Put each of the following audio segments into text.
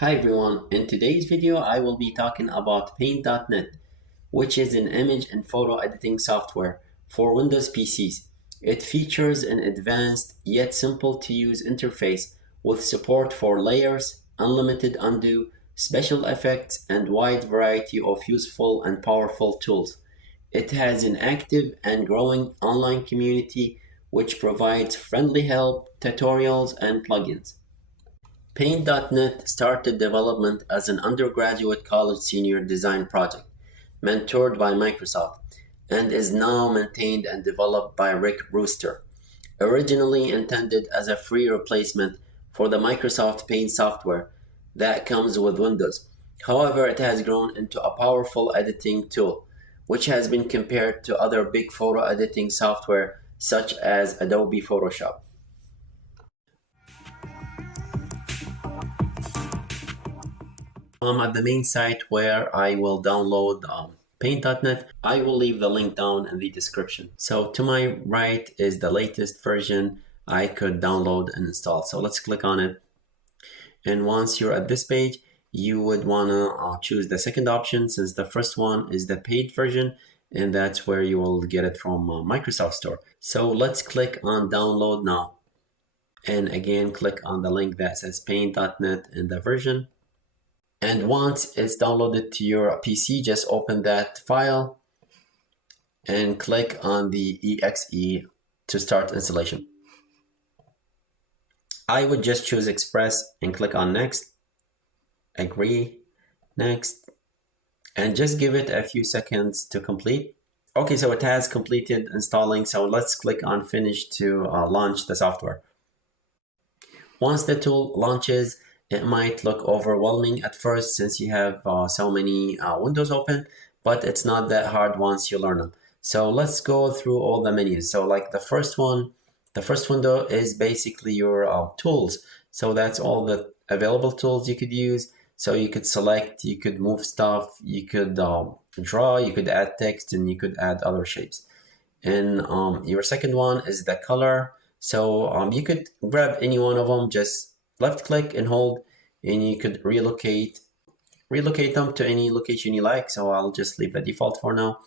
Hi everyone, in today's video I will be talking about Paint.net, which is an image and photo editing software for Windows PCs. It features an advanced yet simple to use interface with support for layers, unlimited undo, special effects, and wide variety of useful and powerful tools. It has an active and growing online community which provides friendly help, tutorials, and plugins. Paint.net started development as an undergraduate college senior design project, mentored by Microsoft, and is now maintained and developed by Rick Brewster. Originally intended as a free replacement for the Microsoft Paint software that comes with Windows. However, it has grown into a powerful editing tool, which has been compared to other big photo editing software such as Adobe Photoshop. At the main site where I will download Paint.net. I will leave the link down in the description. So to my right is the latest version I could download and install. So let's click on it. And once you're at this page, you would want to choose the second option, since the first one is the paid version, and that's where you will get it from Microsoft Store. So let's click on download now. And again, click on the link that says Paint.net in the version. And once it's downloaded to your PC, just open that file and click on the exe to start installation. I would just choose Express and click on next, agree, next, and just give it a few seconds to complete. Okay, so it has completed installing, so let's click on finish to launch the software. Once the tool launches, it might look overwhelming at first since you have so many windows open, but it's not that hard once you learn them. So let's go through all the menus. So like the first window is basically your tools. So that's all the available tools you could use. So you could select, you could move stuff, you could draw, you could add text, and you could add other shapes. And your second one is the color. So you could grab any one of them, just left click and hold, and you could relocate them to any location you like. So I'll just leave the default for now.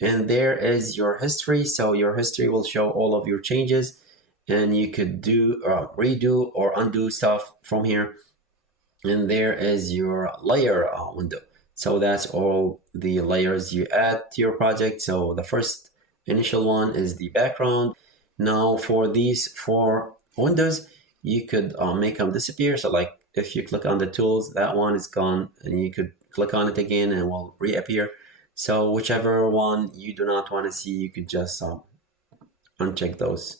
And there is your history. So your history will show all of your changes, and you could do redo or undo stuff from here. And there is your layer window. So that's all the layers you add to your project. So the first initial one is the background. Now for these four windows, you could make them disappear. So like if you click on the tools, that one is gone, and you could click on it again and it will reappear. So whichever one you do not want to see, you could just uncheck those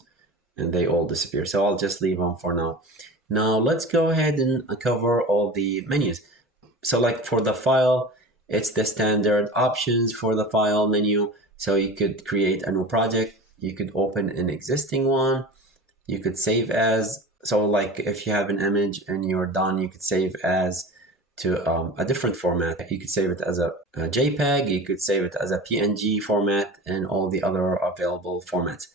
and they all disappear. So I'll just leave them for now. Now let's go ahead and cover all the menus. So like for the file, it's the standard options for the file menu. So you could create a new project, you could open an existing one, you could save as. So like if you have an image and you're done, you could save as to a different format. You could save it as a JPEG, you could save it as a PNG format, and all the other available formats.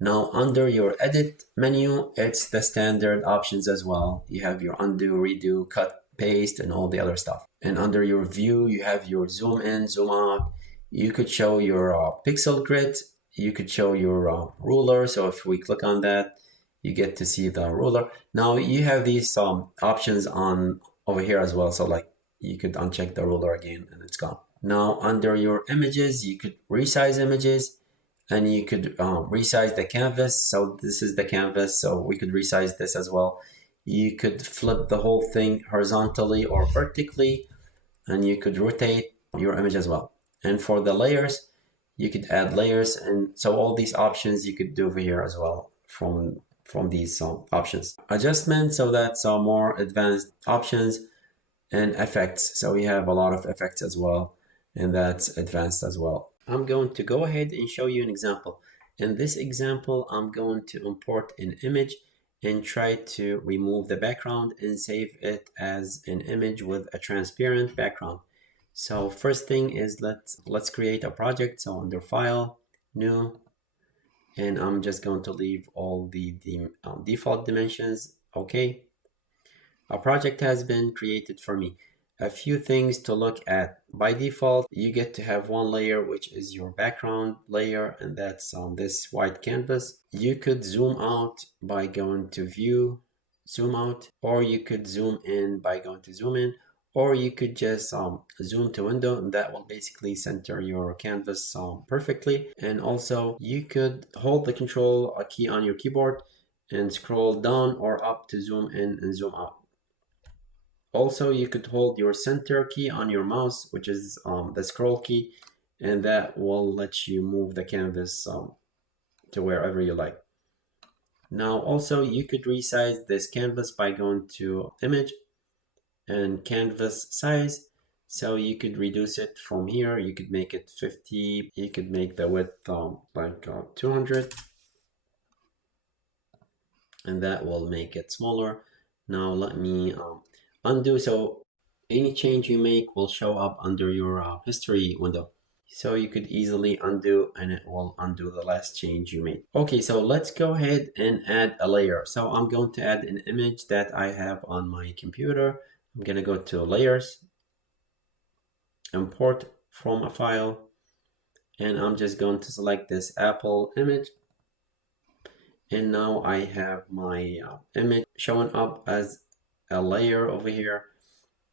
Now under your edit menu, it's the standard options as well. You have your undo, redo, cut, paste, and all the other stuff. And under your view, you have your zoom in, zoom out. You could show your pixel grid. You could show your ruler. So if we click on that, you get to see the ruler. Now you have these options on over here as well. So like you could uncheck the ruler again and it's gone. Now under your images, you could resize images, and you could resize the canvas. So this is the canvas, so we could resize this as well. You could flip the whole thing horizontally or vertically, and you could rotate your image as well. And for the layers, you could add layers, and so all these options you could do over here as well from these options. Adjustments, so that's more advanced options, and effects. So we have a lot of effects as well, and that's advanced as well. I'm going to go ahead and show you an example. In this example, I'm going to import an image and try to remove the background and save it as an image with a transparent background. So first thing is let's create a project. So under File, New, and I'm just going to leave all the default dimensions. Okay. a project has been created for me. A few things to look at. By default, you get to have one layer, which is your background layer, and that's on this white canvas. You could zoom out by going to view, zoom out, or you could zoom in by going to zoom in, or you could just zoom to window, and that will basically center your canvas perfectly. And also you could hold the control key on your keyboard and scroll down or up to zoom in and zoom out. Also, you could hold your center key on your mouse, which is the scroll key, and that will let you move the canvas to wherever you like. Now, also, you could resize this canvas by going to Image and Canvas Size. So you could reduce it from here. You could make it 50. You could make the width like 200. And that will make it smaller. Now let me undo. So any change you make will show up under your history window. So you could easily undo, and it will undo the last change you made. Okay, so let's go ahead and add a layer. So I'm going to add an image that I have on my computer. I'm gonna go to layers, import from a file, and I'm just going to select this Apple image. And now I have my image showing up as a layer over here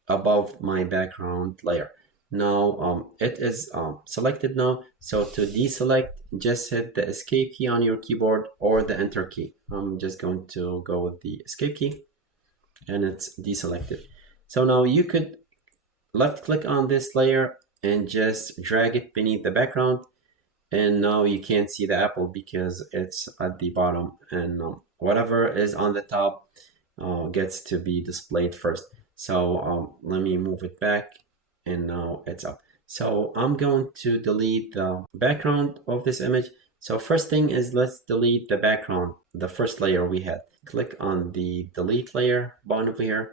above my background layer. Now it is selected now. So to deselect, just hit the escape key on your keyboard or the enter key. I'm just going to go with the escape key, and it's deselected. So now you could left click on this layer and just drag it beneath the background. And now you can't see the apple because it's at the bottom, and whatever is on the top gets to be displayed first. So let me move it back, and now it's up. So I'm going to delete the background of this image. So first thing is, let's delete the background, the first layer we had. Click on the delete layer button over here,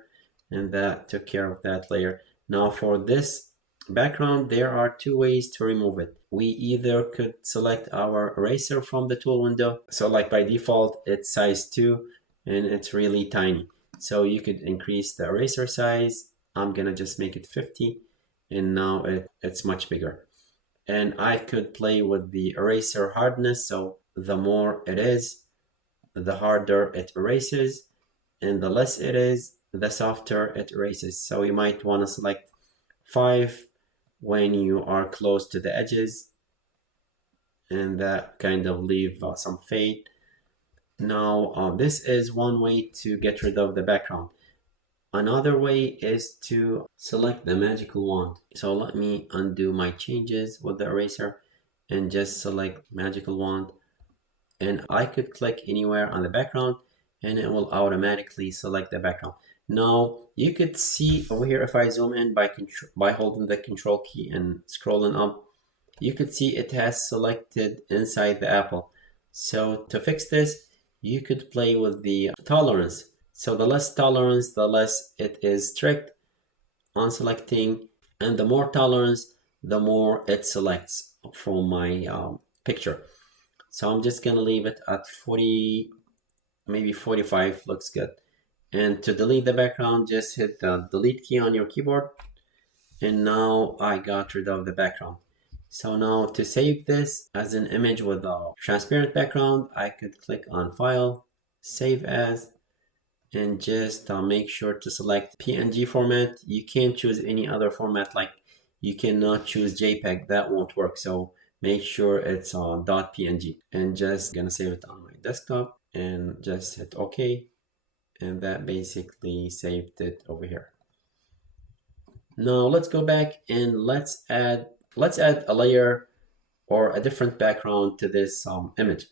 and that took care of that layer. Now for this background, there are two ways to remove it. We either could select our eraser from the tool window. So like by default, it's size 2 and it's really tiny. So you could increase the eraser size. I'm gonna just make it 50, and now it's much bigger. And I could play with the eraser hardness. So the more it is, the harder it erases, and the less it is, the softer it erases. So you might want to select 5 when you are close to the edges, and that kind of leave some fade. Now this is one way to get rid of the background. Another way is to select the magical wand. So let me undo my changes with the eraser and just select magical wand, and I could click anywhere on the background and it will automatically select the background. Now you could see over here, if I zoom in by holding the control key and scrolling up, you could see it has selected inside the apple. So to fix this, you could play with the tolerance. So the less tolerance, the less it is strict on selecting, and the more tolerance, the more it selects from my picture. So I'm just gonna leave it at 40, maybe 45 looks good. And to delete the background, just hit the delete key on your keyboard. And now I got rid of the background. So now to save this as an image with a transparent background, I could click on File, Save As, and just make sure to select PNG format. You can't choose any other format, like you cannot choose JPEG, that won't work. So make sure it's .png, and just gonna save it on my desktop and just hit OK. And that basically saved it over here. Now let's go back and let's add a layer or a different background to this image.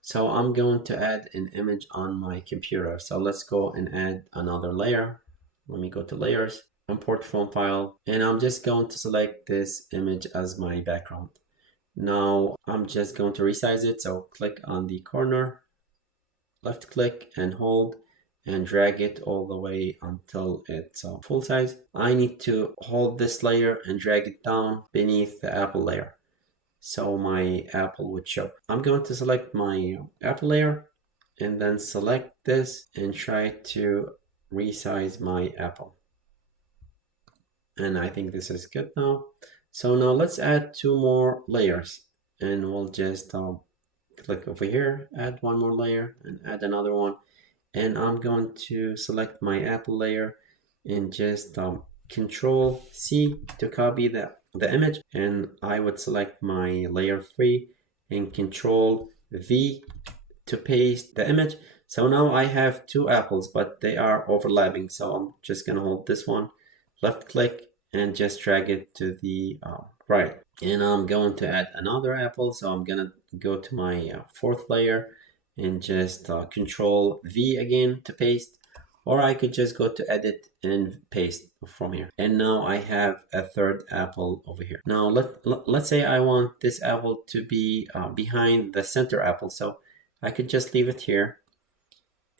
So I'm going to add an image on my computer. So let's go and add another layer. Let me go to layers, import from file, and I'm just going to select this image as my background. Now I'm just going to resize it. So click on the corner, left click and hold, and drag it all the way until it's full size. I need to hold this layer and drag it down beneath the apple layer, so my apple would show. I'm going to select my apple layer and then select this and try to resize my apple. And I think this is good now. So now let's add 2 more layers, and we'll just click over here, add 1 more layer and add another one. And I'm going to select my apple layer and just Control C to copy the image, and I would select my layer 3 and Control V to paste the image. So now I have 2 apples, but they are overlapping, so I'm just gonna hold this one, left click, and just drag it to the right. And I'm going to add another apple, so I'm gonna go to my 4th layer and just Control V again to paste, or I could just go to edit and paste from here. And now I have a 3rd apple over here. Now let's say I want this apple to be behind the center apple, so I could just leave it here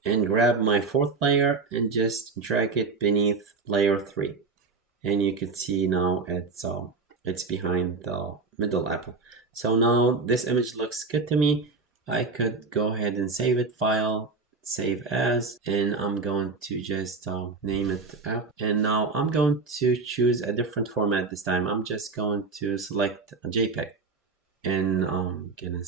and grab my 4th layer and just drag it beneath layer 3. And you can see now it's behind the middle apple. So now this image looks good to me. I could go ahead and save it, file, save as, and I'm going to just name it app. And now I'm going to choose a different format this time. I'm just going to select a JPEG, and I'm gonna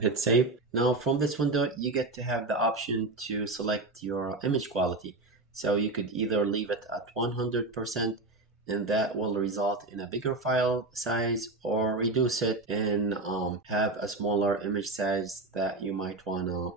hit save. Now from this window, you get to have the option to select your image quality. So you could either leave it at 100%, and that will result in a bigger file size, or reduce it and have a smaller image size that you might want to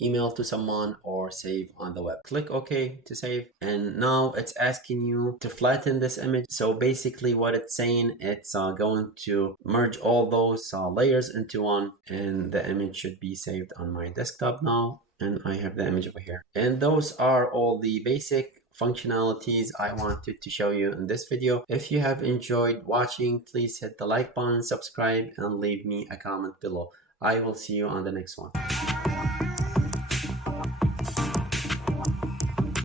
email to someone or save on the web. Click OK to save, and now it's asking you to flatten this image. So basically what it's saying, it's going to merge all those layers into one, and the image should be saved on my desktop now, and I have the image over here. And those are all the basic functionalities I wanted to show you in this video. If you have enjoyed watching, please hit the like button, subscribe, and leave me a comment below. I will see you on the next one.